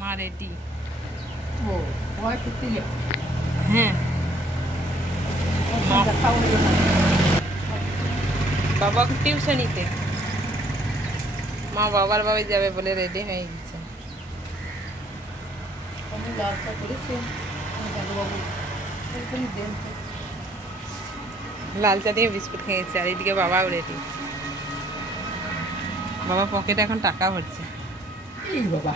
মা রেডি। ও ভয় করতে যাও। হ্যাঁ, দেখাও হলো না। বাবা টিউশনিতে, মা বাবার বাবাই যাবে বলে রেডি হয়ে গেছে। আমি লাল চা করেছি দাদুবাবু ওইখানে দেন তো। লাল চা দিয়ে বিস্কুট খেয়েছে, আর এদিকে বাবাও রেডি। বাবা পকেটে এখন টাকা ভরছে। এই বাবা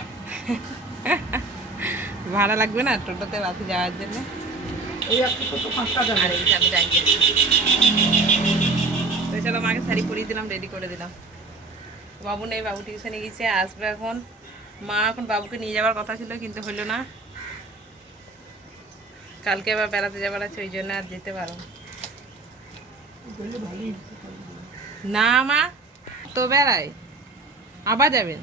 ভাড়া লাগবে না টোটোতে বাসে যাওয়ার জন্য। এই একটা তো 5 টাকা আর নেই। এই যে আমি দাঁড়িয়ে আছি। তো চলো, মাকে শাড়ি পরিয়ে দিলাম, রেডি করে দিলাম। বাবু নেই, বাবু টিউশনে গেছে, আসবে এখন। মা এখন বাবুকে নিয়ে যাওয়ার কথা ছিল কিন্তু হলো না, কালকে আবার বেড়াতে যাবার আছে, ওই জন্য আর যেতে পারো বললে ভালোই হতো। না। মা তো বেড়ায়, আবার যাবেন।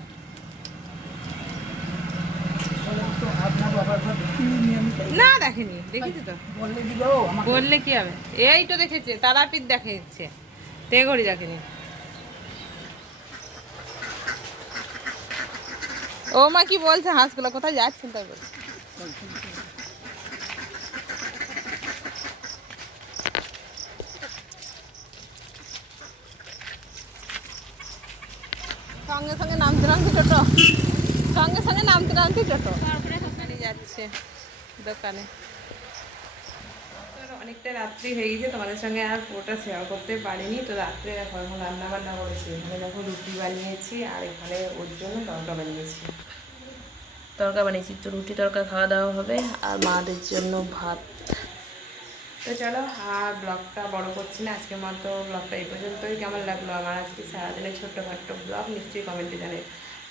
বললাম তো আপনার বাবার ঘর দেখিনি আমি তাই। না দেখেনি, দেখেছি তো। বললে দিলো আমাকে। বললে কি হবে, এই তো দেখেছে, তারাপীঠ দেখেছে, তে ঘড়ি দেখেনি। ও মা কি বলছে, হাঁসগুলো কোথায় যাচ্ছেন তাই বলছে। সঙ্গে সঙ্গে নামতে নামতে টোটো, সঙ্গে সঙ্গে নামতে নামতে টোটো তারপরে যাচ্ছে দোকানে। অনেকটা রাত্রি হয়ে গেছে, তোমাদের সঙ্গে আর পুরোটা শেয়ার করতে পারিনি। তো রাত্রে এখন রান্না বান্না করেছি, এখানে দেখো রুটি বানিয়েছি, আর এখানে ওর জন্য তরকা বানিয়েছি। তরকা বানিয়েছি তো রুটি তরকা খাওয়া দাওয়া হবে, আর মাদের জন্য ভাত। তো চলো, আর ব্লগটা বড় করছি না, আজকের মতো ব্লগটা এই পর্যন্তই। কেমন লাগলো আমার আজকে সারাদিনের ছোট্টখাট্ট ব্লগ নিশ্চয়ই কমেন্টে জানে।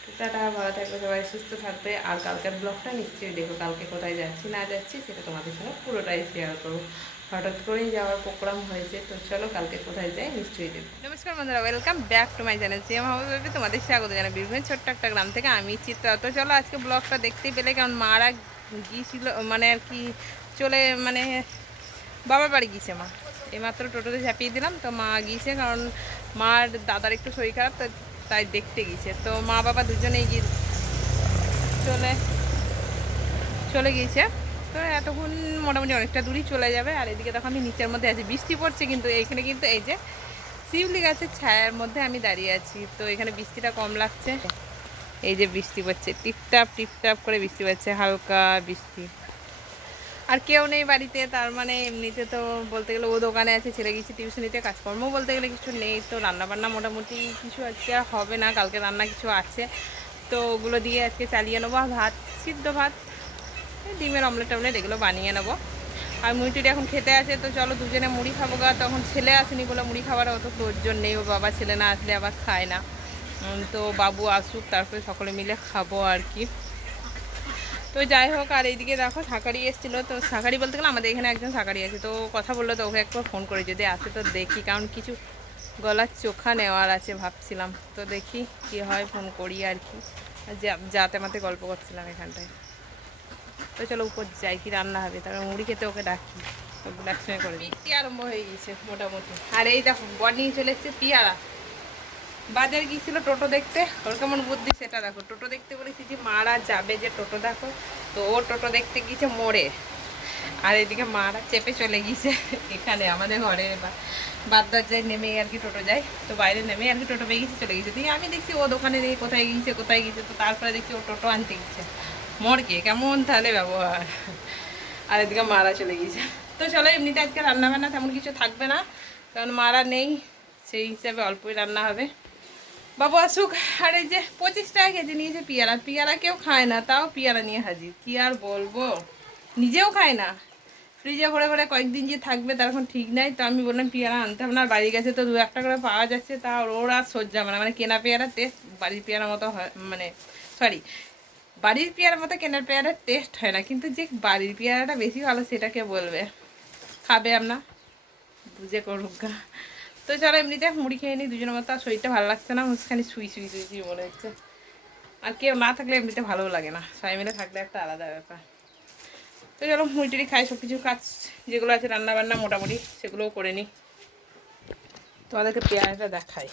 তো টাটা, ভালো থাকবে সবাই, সুস্থ থাকবে। আর কালকের ব্লগটা নিশ্চয়ই দেখো, কালকে কোথায় যাচ্ছি না যাচ্ছি সেটা তোমাদের সঙ্গে পুরোটাই শেয়ার করবো। হঠাৎ করেই যাওয়ার প্রোগ্রাম হয়েছে, তো চলো কালকে কোথায় যাই নিশ্চয়ই দেখো। নমস্কার বন্ধুরা, welcome back to my channel CM house baby. তোমাদের স্বাগত জানাই বীরভূম ছোট্ট একটা গ্রাম থেকে, আমি চিত্রা। তো চলো আজকে ব্লগটা দেখতেই পেলে, কারণ মারা গিয়েছিল মানে আর কি, চলে মানে বাবার বাড়ি গিয়েছে মা। এইমাত্র টোটোতে ঝাঁপিয়ে দিলাম, তো মা গিয়েছে, কারণ মার দাদার একটু শরীর খারাপ, তো তাই দেখতে গিয়েছে। তো মা বাবা দুজনেই গিয়ে চলে চলে গিয়েছে। তো এতক্ষণ মোটামুটি অনেকটা দূরই চলে যাবে। আর এদিকে তখন আমি নিচের মধ্যে আছি, বৃষ্টি পড়ছে কিন্তু এইখানে, কিন্তু এই যে শিউলি গাছের ছায়ার মধ্যে আমি দাঁড়িয়ে আছি, তো এখানে বৃষ্টিটা কম লাগছে। এই যে বৃষ্টি পড়ছে, টিপটাপ টিপটাপ করে বৃষ্টি পড়ছে, হালকা বৃষ্টি। আর কেউ নেই বাড়িতে, তার মানে এমনিতে তো বলতে গেলে ও দোকানে আছে, ছেড়ে গেছি টিউশনিতে, কাজকর্ম বলতে গেলে কিছু নেই। তো রান্নাবান্না মোটামুটি কিছু আজকে আর হবে না, কালকে রান্না কিছু আছে, তো ওগুলো দিয়ে আজকে চালিয়ে নেবো। আর ভাত, সিদ্ধ ভাত, ডিমের অমলেট টমলেট এগুলো বানিয়ে নেবো। আর মুড়িটুড়ি এখন খেতে আসে, তো চলো দুজনে মুড়ি খাবো গা। তখন ছেলে আসেনি বলে মুড়ি খাবার অত প্রয়োজন নেই, ও বাবা ছেলে না আসলে আবার খায় না। তো বাবু আসুক, তারপরে সকলে মিলে খাবো আর কি। তো যাই হোক, আর এইদিকে দেখো শাঁখারি এসেছিলো, তো শাঁখারি বলতে গেলে আমাদের এখানে একজন শাঁখারি আছে, তো কথা বললো, তো ওকে একবার ফোন করে যদি আসে তো দেখি, কারণ কিছু গলার চোখা নেওয়ার আছে ভাবছিলাম, তো দেখি কি হয়, ফোন করি আর কি। যাতে মাতে গল্প করছিলাম এখানটায়। তো চলো উপর যাই, কি রান্না হবে, তারপর মুড়ি খেতে ওকে ডাকি, সবগুলো একসঙ্গে করে দিই। বৃষ্টি আরম্ভ হয়ে গেছে মোটামুটি। আর এই দেখো বর নিয়ে চলে এসছে পিয়ারা। বাজার গিয়েছিল টোটো দেখতে, ওর কেমন বুদ্ধি সেটা দেখো। টোটো দেখতে বলেছি যে মারা যাবে, যে টোটো দেখো, তো ও টোটো দেখতে গিয়েছে মোড়ে, আর এদিকে মারা চেপে চলে গিয়েছে এখানে আমাদের ঘরে। বাদ দরজায় নেমে আর কি টোটো যায়, তো বাইরে নেমে আর কি টোটো পেয়ে গেছে, চলে গেছে। দিয়ে আমি দেখছি ও দোকানে নেই, কোথায় গিয়েছে কোথায় গিয়েছে, তো তারপরে দেখছি ও টোটো আনতে গেছে মোড়কে। কেমন তাহলে ব্যবহার। আর এদিকে মারা চলে গিয়েছে। তো চলো, এমনিতে আজকে রান্নাবান্না তেমন কিছু থাকবে না, কারণ মারা নেই, সেই হিসাবে অল্পই রান্না হবে। বাবু আসুক। আর এই যে 25 টাকা কেজি নিয়েছে পিয়ারা, পিয়ারা কেউ খায় না, তাও পিয়ারা নিয়ে হাজির, কি আর বলবো। নিজেও খায় না, ফ্রিজে ভরে ভরে কয়েকদিন যে থাকবে তার এখন ঠিক নাই। তো আমি বললাম পিয়ারা আনতে হবে না, বাড়ি গেছে তো 2-1 করে পাওয়া যাচ্ছে, তা ওর আর সহ্য হবে না। মানে কেনা পেয়ারা টেস্ট বাড়ির পেয়ারার মতো হয়, মানে সরি, বাড়ির পেয়ারার মতো কেনার পেয়ারার টেস্ট হয় না, কিন্তু যে বাড়ির পেয়ারাটা বেশি ভালো সেটাকে বলবে। খাবে আমরা, বুঝে করুক গা। তো চলো এমনিতে মুড়ি খেয়ে নিই দুজনের মতো। আর শরীরটা ভালো লাগছে না, মুখখানি শুই শুই শুই শুই মনে হচ্ছে। আর কেউ না থাকলে এমনিতে ভালোও লাগে না, সবাই মিলে থাকলে একটা আলাদা ব্যাপার। তো চলো মুড়ি টুড়ি খাই, সব কিছু কাজ যেগুলো আছে রান্না বান্না মোটামুটি সেগুলোও করে নিই। তোমাদেরকে পেয়ারাটা দেখাই।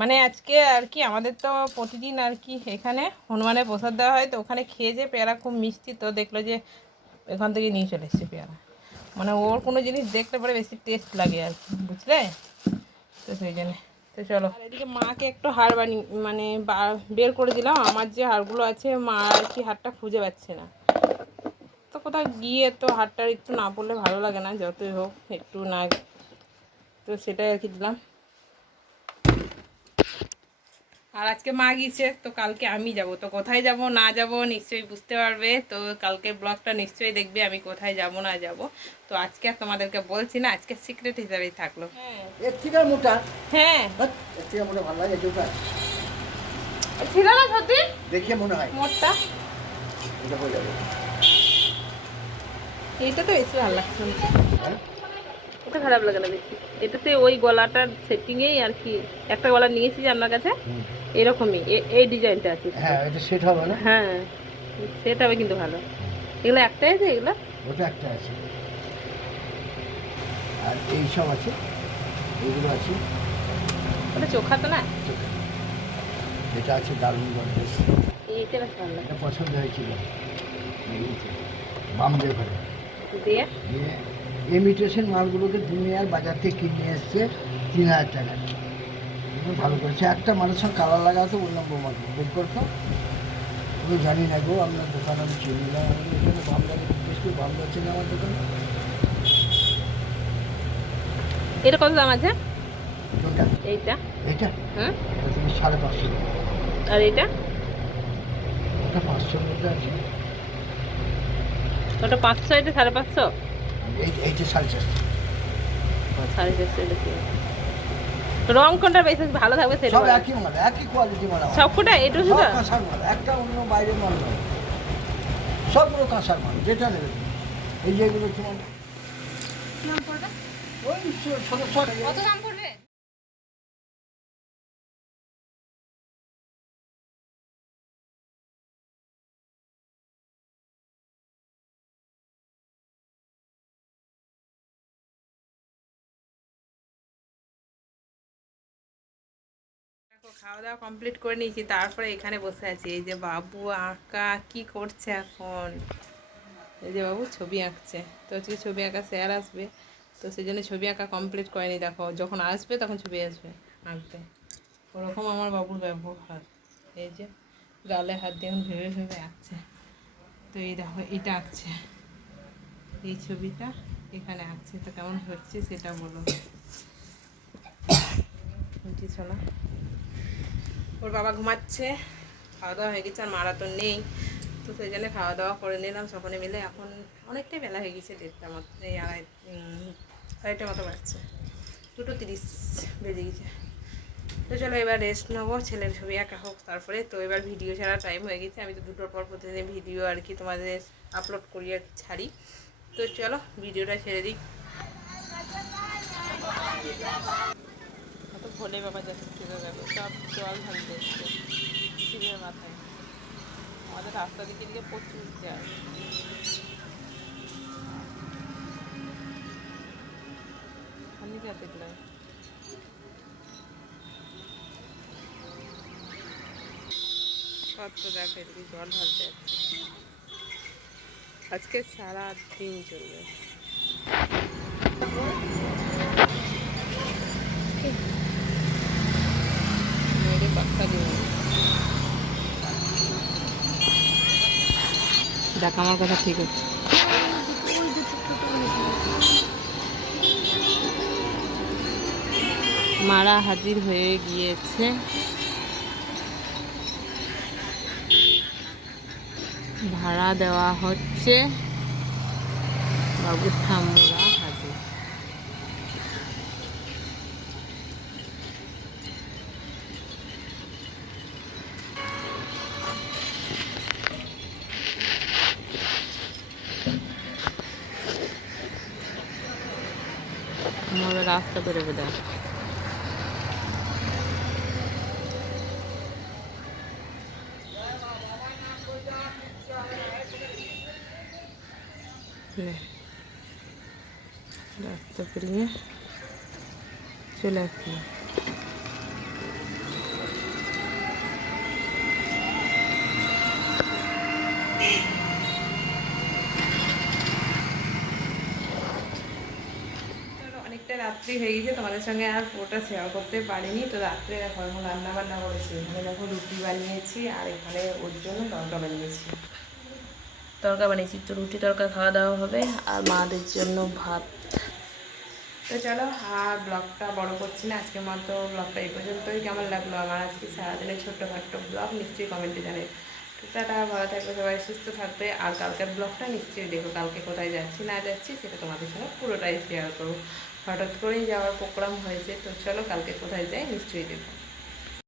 মানে আজকে আর কি আমাদের তো প্রতিদিন আর কি এখানে হনুমানের প্রসাদ দেওয়া হয়, তো ওখানে খেয়ে যে পেয়ারা খুব মিষ্টি, তো দেখলো যে এখান থেকে নিয়ে চলে এসছে পেয়ারা। মানে ওর কোনো জিনিস দেখলে পরে বেশি টেস্ট লাগে আর কি, বুঝলে? তো সেই জন্যে তো চলো, আর এদিকে মাকে একটু হাড় মানে বের করে দিলাম। আমার যে হাড়গুলো আছে মা আর কি হাড়টা খুঁজে পাচ্ছে না, তো কোথাও গিয়ে তো হাড়টার একটু না পড়লে ভালো লাগে না, যতই হোক একটু না, তো সেটাই আর কি দিলাম। আর আজকে মা গিয়েছে, তো কালকে আমি যাব, তো কোথায় যাব না যাব নিশ্চয়ই বুঝতে পারবে। তো কালকে ব্লগটা নিশ্চয়ই দেখবে আমি কোথায় যাব না যাব। তো আজকে আর তোমাদেরকে বলছি না, আজকে সিক্রেট হিসাবেই থাকলো। এর থেকে মোটা, হ্যাঁ এর থেকে মোটা ভালো লাগে জোকা ছিল না সত্যি দেখে মনে হয় মোটটা, এটা হয়ে যাবে। এইটা তো বেশি ভালো লাগছে, এটা খারাপ লাগে না বেশি। এটাতে ওই গলাটার সেটিংয়েই আর কি একটা গলা নিয়েছি যে আপনার কাছে এরকমই এই ডিজাইনটা আছে। হ্যাঁ এটা সেট হবে না, হ্যাঁ সেটা হবে কিন্তু ভালো। এগুলো একটাই আছে, এগুলো ওটা একটা আছে আর এই সব আছে, এইগুলো আছে। ওটা চোখা তো না, এটা আছে দারুণ গন্ধেস, এইটা বেশ ভালো লাগে এটা পছন্দ হয়েছিল বামদের ঘরে দিয়ে। দিয়ে ইমিটেশন মালগুলোকে দুনিয়ার বাজার থেকে কিনে এসছে 3,000 টাকা। কিন্তু ভালো করেছে, একটা মানুষের কালার লাগাতে বললাম বৌমা বের করতো, আমি জানি না গো আপনার দোকান আমি চিনি না, আমি এখানে বামদারে জিজ্ঞেস করি বামদার চেনে আমার দোকান। এটা কত দাম আছে? কোনটা? এইটা। এটা হ্যাঁ এটা তুমি 550 টাকা। আর এটা? ওটা 500 মধ্যে আছে, ওটা 500, এটা 550। এইটা 450। 450 এটা কি? রং কোনটা বেশি ভালো থাকবে সেটা সব বলো। একই মাল, একই কোয়ালিটি মাল আমার। সব কোটা এটা সব শুধু কাঁসার মাল, একটা অন্য বাইরের মাল নয়, সবগুলো কাঁসার মাল, যেটা নেবে তুমি। এই যেগুলো তোমার নাম পড়বে? ওই ছোটো কত দাম পড়বে? দেখো খাওয়া দাওয়া কমপ্লিট করে নিয়েছি, তারপরে এখানে বসে আছি। এই যে বাবু আঁকা কি করছে এখন, এই যে বাবু ছবি আঁকছে। তো আজকে ছবি আঁকা স্যার আসবে, তো সেই জন্য ছবি আঁকা কমপ্লিট করেনি। দেখো যখন আসবে তখন ছবি আসবে আঁকতে, ওরকম আমার বাবুর ব্যবহার। এই যে গালে হাত দিয়ে এখন ভেবে ভেবে আঁকছে। তো এই দেখো এটা আঁকছে, এই ছবিটা এখানে আঁকছে, তো কেমন হচ্ছে সেটা বলো। বুঝেছো না? ওর বাবা ঘুমাচ্ছে, খাওয়া দাওয়া হয়ে গেছে, আর মারা তো নেই, তো সেই জন্য খাওয়া দাওয়া করে নিলাম সকলে মিলে। এখন অনেকটাই বেলা হয়ে গেছে, 1:30 মতো, এই আড়াইটা মতো বাজছে, 2:30 বেজে গেছে। তো চলো এবার রেস্ট নেবো, ছেলের ছবি আঁকা হোক তারপরে। তো এবার ভিডিও ছাড়া টাইম হয়ে গেছে, আমি তো 2টোর পর প্রতিদিন ভিডিও আর কি তোমাদের আপলোড করি আর কি ছাড়ি। তো চলো ভিডিওটা ছেড়ে দিই। কত ভোলে বাবা যাচ্ছে, দেখো সব জল ঢালতে এসছে শিবের মাথায়। আমাদের রাস্তা দিকে দিকে প্রচুর যায়। আমি যা দেখলাম কত, দেখো এদিকে জল ঢালতে যাচ্ছে। আজকে সারা দিন চলবে। মেরে পাক্কা দিব, দেখ আমার কথা ঠিক আছে। মারা হাজির হয়ে গিয়েছে, ভাড়া দেওয়া হচ্ছে, বাবুর ঠাম্মুরা হাজির। আমাদের রাস্তা বেরোবে দেখ। রাস্তা পেরিয়ে চলে আসছি। রাত্রি হয়ে গেছে, তোমাদের সঙ্গে আর পুরোটা শেয়ার করতে পারিনি। তো রাত্রে দেখো এখন রান্না বান্না করেছি, এখানে দেখো রুটি বানিয়েছি আর এখানে ওর জন্য তরকা বানিয়েছি। তো রুটি তরকা খাওয়া দাওয়া হবে আর মাদের জন্য ভাত। তো চলো আর ব্লগটা বড় করছি না, আজকের মতো ব্লগটা এই পর্যন্তই। কেমন লাগলো আমার আজকে সারাদিনের ছোট্টখাট্টো ব্লগ নিশ্চয়ই কমেন্টে জানে। তো টাটা, ভালো থাকবে সবাই, সুস্থ থাকবে। আর কালকের ব্লগটা নিশ্চয়ই দেখো, কালকে কোথায় যাচ্ছি না যাচ্ছি সেটা তোমাদের সঙ্গে পুরোটাই শেয়ার করবো। হঠাৎ করেই যাওয়ার প্রোগ্রাম হয়েছে, তো চলো কালকে কোথায় যাই নিশ্চয়ই দেখো।